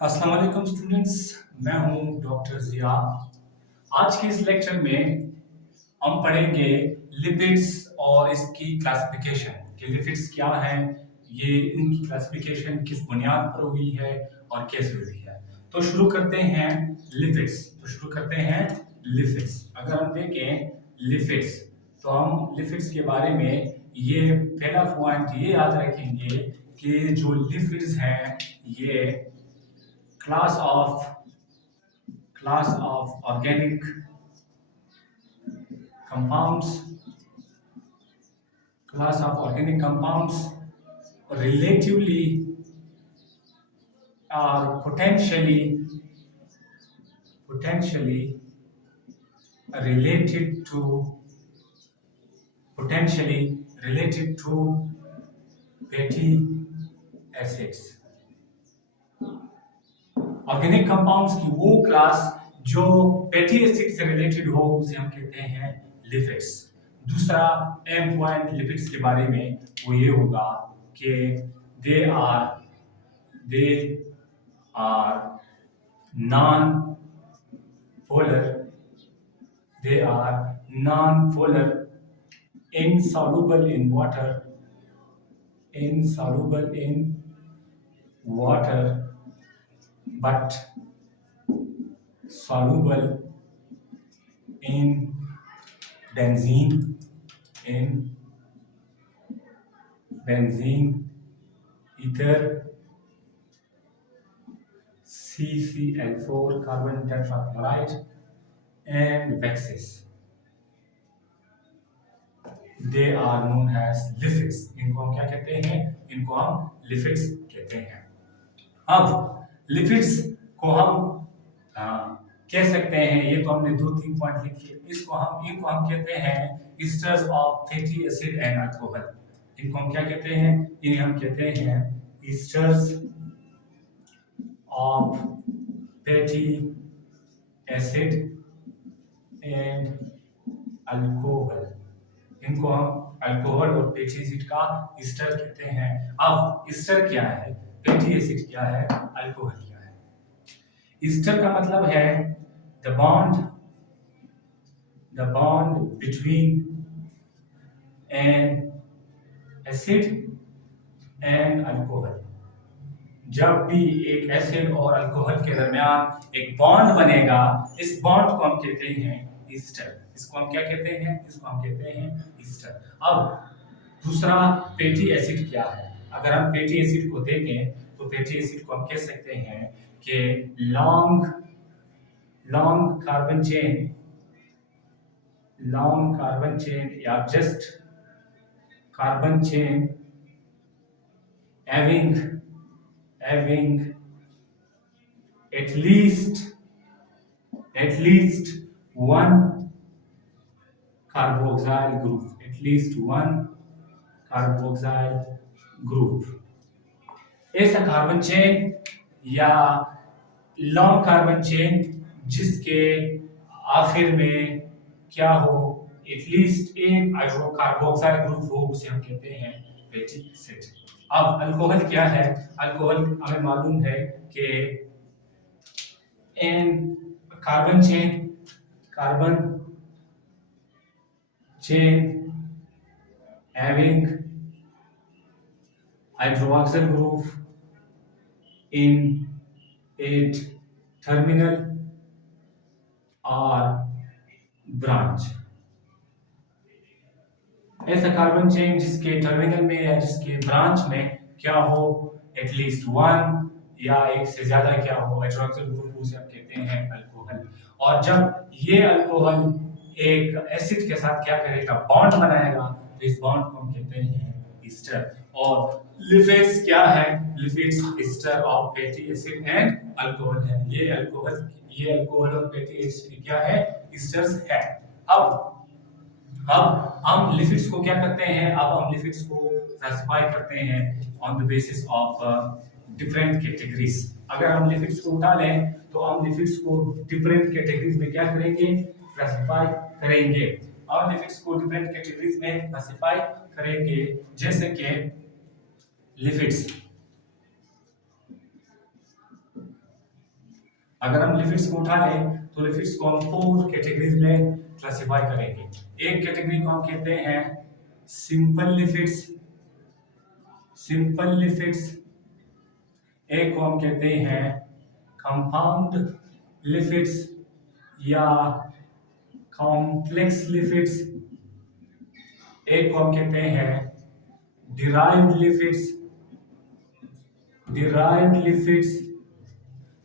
अस्सलाम वालेकुम स्टूडेंट्स। मैं हूं डॉक्टर जिया। आज के इस लेक्चर में हम पढ़ेंगे लिपिड्स और इसकी क्लासिफिकेशन कि लिपिड्स क्या हैं, ये इनकी क्लासिफिकेशन किस बुनियाद पर हुई है और कैसे हुई है। तो शुरू करते हैं लिपिड्स। अगर हम देखें लिपिड्स, तो हम लिपिड्स के बारे में ये पहला पॉइंट ये याद रखेंगे कि जो लिपिड्स हैं ये class of organic compounds relatively or potentially related to fatty acids। Organic compounds की वो क्लास जो फैटी एसिड से रिलेटेड हो उसे हम कहते हैं लिपिड्स। दूसरा एम पॉइंट लिपिड्स के बारे में वो ये होगा कि they are non polar insoluble in water but soluble in benzene, ether, CCl4 carbon tetrachloride and waxes। They are known as lipids। इनको हम क्या कहते हैं? इनको हम लिपिड्स कहते हैं। अब लिपिड्स को हम कह सकते हैं, ये तो हमने 2-3 पॉइंट लिखे, इनको हम कहते हैं esters of fatty acid and alcohol. इनको हम क्या कहते हैं? इन्हें हम कहते हैं esters of fatty acid and alcohol. इनको हम अल्कोहल और फैटी एसिड का ईस्टर कहते हैं। अब ईस्टर क्या है, फैटी एसिड क्या है, अल्कोहल क्या है? ईस्टर का मतलब है the bond between N acid and alcohol. जब भी एक एसिड और अल्कोहल के दरमियान एक बॉन्ड बनेगा, इस बॉन्ड को हम कहते हैं ईस्टर। इसको हम क्या कहते हैं? इसको हम कहते हैं ईस्टर। अब दूसरा फैटी एसिड क्या है? अगर हम फैटी एसिड को देखें तो फैटी एसिड को हम कह सकते हैं कि लॉन्ग कार्बन चेन या just carbon chain having at least one carboxyl group। ऐसा कार्बन चेन या लॉन्ग कार्बन चेन जिसके आखिर में क्या हो, एटलीस्ट एक कार्बोक्साइल ग्रुप हो, उसे हम कहते हैं फैटी एसिड। अब अल्कोहल क्या है? अल्कोहल हमें मालूम है कि an carbon chain having hydroxyl group in its terminal or branch। ऐसा कार्बन चेन जिसके टर्मिनल में या जिसके ब्रांच में क्या हो, एटलीस्ट वन या एक से ज्यादा क्या हो हाइड्रोक्सिल ग्रुप, उसे हम कहते हैं अल्कोहल। और जब ये अल्कोहल एक एसिड के साथ क्या करेगा, बॉन्ड बनाएगा, तो इस बॉन्ड को हम कहते हैं ईस्टर। और लिपिड्स क्या है? Lipids ester of fatty acid and alcohol है। ये अल्कोहल और फैटी एसिड क्या है? ईस्टर्स है। अब हम लिपिड्स को क्या करते हैं? अब हम लिपिड्स को क्लासिफाई करते हैं on the basis of different categories. अगर हम लिपिड्स को उठा लें तो हम लिपिड्स को डिफरेंट कैटेगरीज में क्या करेंगे? क्लासिफाई करेंगे। और लिपिड्स को डिफरेंट कैटेगरीज में क्लासिफाई करेंगे, जैसे कि लिपिड्स अगर हम लिपिड्स को उठा लें तो लिपिड्स को हम 4 कैटेगरीज में क्लासिफाई करेंगे। एक कैटेगरी को हम कहते हैं सिंपल लिपिड्स, सिंपल लिपिड्स। एक को हम कहते हैं कंपाउंड लिपिड्स या कॉम्प्लेक्स लिपिड्स। एक को हम कहते हैं डिराइव्ड लिपिड्स, डिराइव्ड लिपिड्स।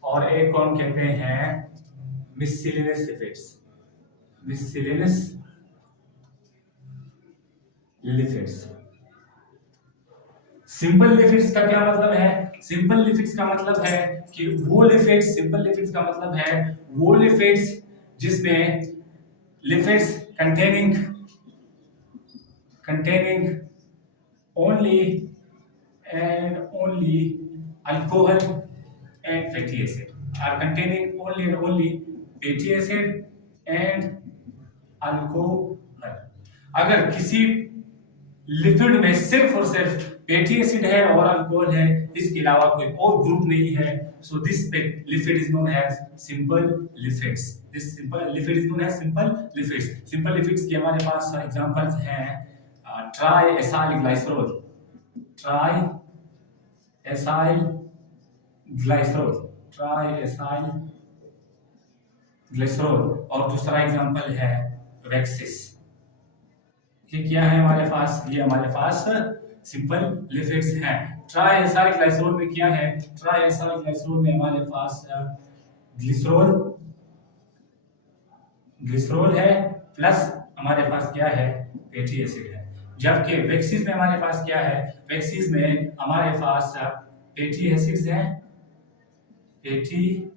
और एक को हम कहते हैं मिससेलेनियस लिपिड्स, मिससेलेनियस लिपिड्स। सिंपल लिपिड्स का क्या मतलब है? सिंपल लिपिड्स का मतलब है कि वो लिपिड्स, सिंपल लिपिड्स का मतलब है वो लिपिड्स जिसमें lipids containing only and only alcohol and fatty acid, are containing only and only fatty acid and alcohol। अगर किसी लिपिड में सिर्फ और सिर्फ फैटी एसिड है और अल्कोहल है, इसके अलावा कोई और ग्रुप नहीं है, so this lipid is known as simple lipids. This simple lipid is known as simple lipids. Simple lipids के हमारे पास एग्जांपल्स हैं tri acyl glycerol, tri acyl glycerol, tri acyl glycerol. और दूसरा एग्जांपल है वेक्सिस। ये क्या है हमारे पास? ये हमारे पास सिंपल लिपिड्स हैं। ट्राई एसाइल ग्लिसरॉल में क्या है? ट्राई एसाइल ग्लिसरॉल में हमारे पास ग्लिसरॉल, ग्लिसरॉल है प्लस हमारे पास क्या है? फैटी एसिड है। जबकि वेक्सिस में हमारे पास क्या है? वेक्सिस में हमारे पास फैटी एसिड्स हैं, फैटी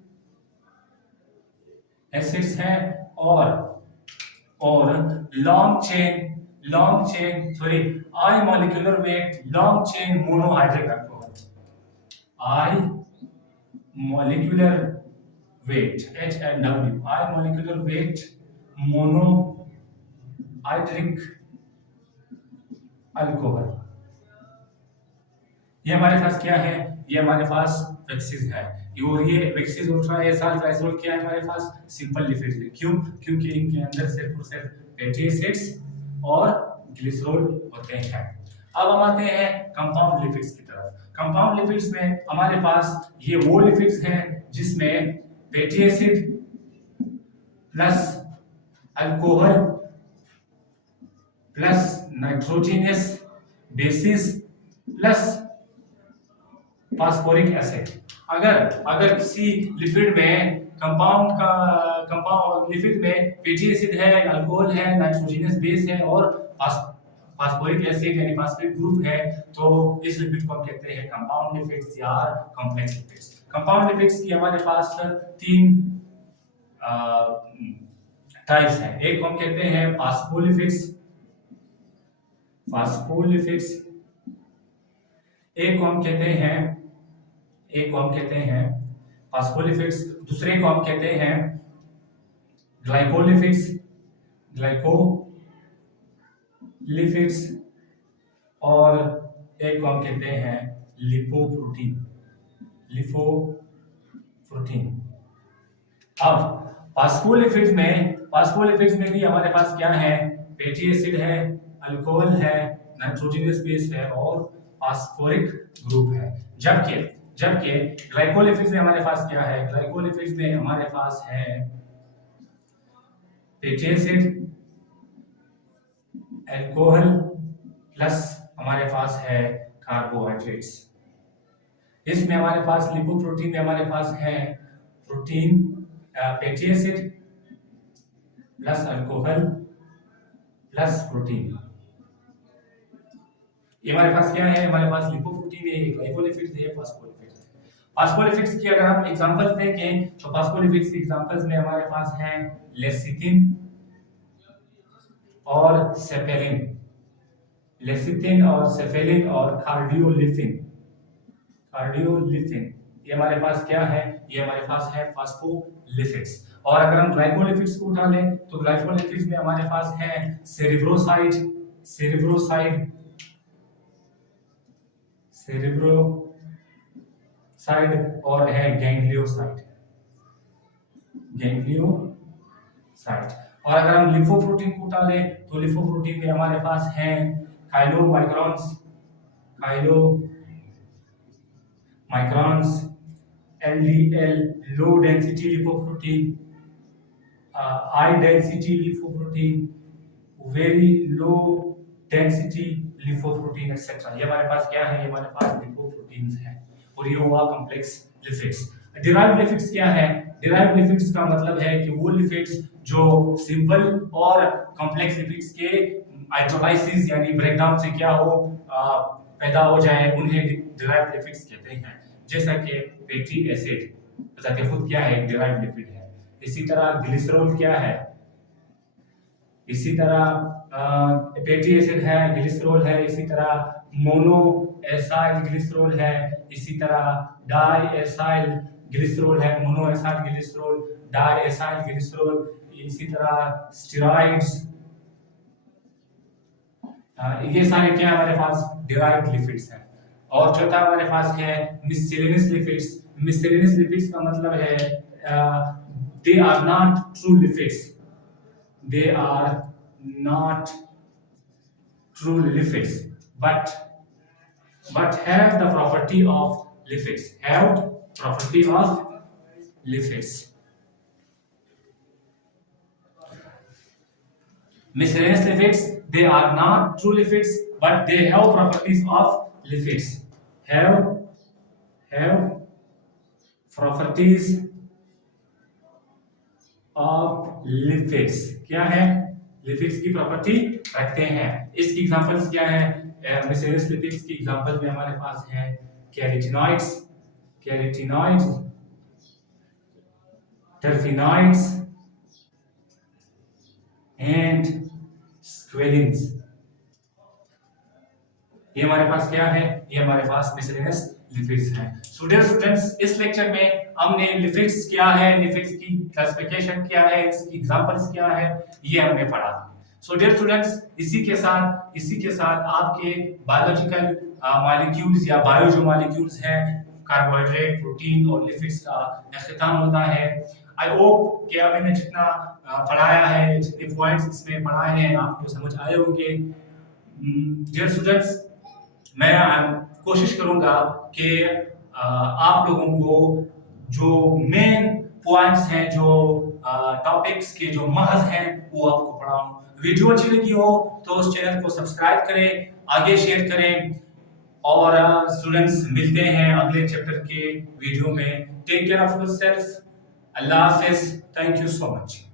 एसिड्स हैं और long chain sorry I molecular weight long chain monohydric alcohol, I molecular weight HNW, I molecular weight monohydric alcohol. ये हमारे पास क्या है? ये हमारे पास वेक्सिस है। और ये वेक्सिस और ट्राई एसाइल ग्लाइसरॉल क्या है हमारे पास? सिंपल लिपिड्स है। क्यों? क्योंकि इनके अंदर सिर्फ और सिर्फ फैटी एसिड्स और ग्लिसरॉल होते हैं। अब हम आते हैं कंपाउंड लिपिड्स की तरफ। कंपाउंड लिपिड्स में हमारे पास ये वो लिपिड्स हैं जिसमें fatty acid plus alcohol plus nitrogenous bases plus phosphoric acid. अगर किसी लिपिड में कंपाउंड लिपिड में फैटी एसिड है, अल्कोहल है, नाइट्रोजनस बेस है और फास्फोरिक एसिड यानी फास्फेट ग्रुप है, तो इस लिपिड को हम कहते हैं कंपाउंड लिपिड्स या कॉम्प्लेक्स लिपिड्स। कंपाउंड लिपिड्स की हमारे पास 3 टाइप्स हैं। एक को हम कहते हैं फास्फोलिपिड्स, फास्फोलिपिड्स। एक को हम कहते हैं फास्फोलिपिड्स, दूसरे को हम कहते हैं ग्लाइकोलिपिड्स, ग्लाइकोलिपिड्स। और एक को हम कहते हैं लिपोप्रोटीन, लिपोप्रोटीन। अब फास्फोलिपिड्स में भी हमारे पास क्या है? फैटी एसिड है, अल्कोहल है, नाइट्रोजनस बेस है और फास्फोरिक ग्रुप है। जबकि ग्लाइकोलिपिड्स में हमारे पास क्या है? ग्लाइकोलिपिड्स में हमारे पास है फैटी एसिड, अल्कोहल प्लस हमारे पास है कार्बोहाइड्रेट्स। इसमें हमारे पास लिपोप्रोटीन में हमारे पास है protein, fatty acid plus alcohol plus protein. ये हमारे पास क्या है? हमारे पास लिपोप्रोटीन है, ग्लाइकोलिपिड्स है, फास्फोलिपिड्स है। फास्फोलिपिड्स की अगर हम एग्जांपल्स देखें तो फास्फोलिपिड्स के एग्जांपल्स में हमारे पास हैं लेसिथिन और सेपेलिन, लेसिथिन और सेपेलिन और कार्डियोलिपिन। ये हमारे पास क्या है? ये हमारे पास है फास्फोलिपिड्स। और अगर हम ग्लाइकोलिपिड्स को उठा लें तो ग्लाइकोलिपिड्स में हमारे पास है सेरेब्रोसाइड और है गैंग्लियोसाइड। गैंग्लियोसाइट। और अगर हम लिपोप्रोटीन को उठा लें तो लिपोप्रोटीन में हमारे पास हैं chylomicrons, LDL low density lipoprotein, high density lipoprotein, very low density lipoprotein etcetera. ये हमारे पास क्या है? ये हमारे पास लिपोप्रोटीन्स हैं और ये हुआ कॉम्प्लेक्स लिपिड्स। डिराइव्ड लिपिड्स क्या है? डिराइव्ड लिपिड्स का मतलब है कि वो लिपिड्स जो सिंपल और कॉम्प्लेक्स लिपिड्स के हाइड्रोलाइसिस यानी ब्रेकडाउन से क्या हो पैदा हो जाए, उन्हें डिराइव्ड लिपिड्स कहते हैं। जैसा कि फैटी एसिड बताते खुद क्या है? डिराइव्ड लिपिड है। इसी तरह ग्लिसरॉल क्या है? इसी तरह फैटी एसिड है, ग्लिसरॉल है। इसी तरह मोनो एसाइल ग्लिसरॉल है। इसी तरह डाई एसाइल ग्लिसरॉल है, mono acyl glycerol, di acyl glycerol. इसी तरह स्टेरॉइड्स, ये सारे क्या हमारे पास? डिराइव्ड लिपिड्स हैं। और चौथा हमारे पास है मिससेलेनियस लिपिड्स। मिससेलेनियस लिपिड्स का मतलब है they are not true lipids, they are not true lipids but have the property of lipids, miscellaneous lipids, they are not true lipids but they have properties of lipids, have properties of lipids. क्या है? Lipids की property रखते हैं। इसकी examples क्या है? मिससेलेनियस lipids की example में हमारे पास है कैरोटीनॉइड्स, टर्फिनॉइड्स एंड स्क्वेलिन्स। ये हमारे पास क्या है? ये हमारे पास मिससेलेनियस लिपिड्स हैं। स्टूडेंट्स, इस लेक्चर में हमने लिपिड्स क्या है, लिपिड्स की क्लासिफिकेशन क्या है, इसकी एग्जांपल्स क्या है, ये हमने पढ़ा। सो डियर स्टूडेंट्स, इसी के साथ आपके बायोलॉजिकल मॉलिक्यूल्स या बायो जो मॉलिक्यूल्स हैं, कार्बोहाइड्रेट, प्रोटीन और लिपिड्स का इख्तिताम होता है। आई होप कि अब मैंने जितना पढ़ाया है, जितने पॉइंट्स इसमें पढ़ाए हैं, आपको समझ आए होंगे। डियर स्टूडेंट्स, मैं कोशिश करूंगा कि आप लोगों को जो मेन पॉइंट्स हैं, जो टॉपिक्स के जो महज हैं, वो आपको पढ़ाऊं। वीडियो अच्छी लगी हो तो उस चैनल को सब्सक्राइब करें, आगे शेयर करें। और स्टूडेंट्स, मिलते हैं अगले चैप्टर के वीडियो में। Take care of yourself. अल्लाह हाफिज। Thank you so much.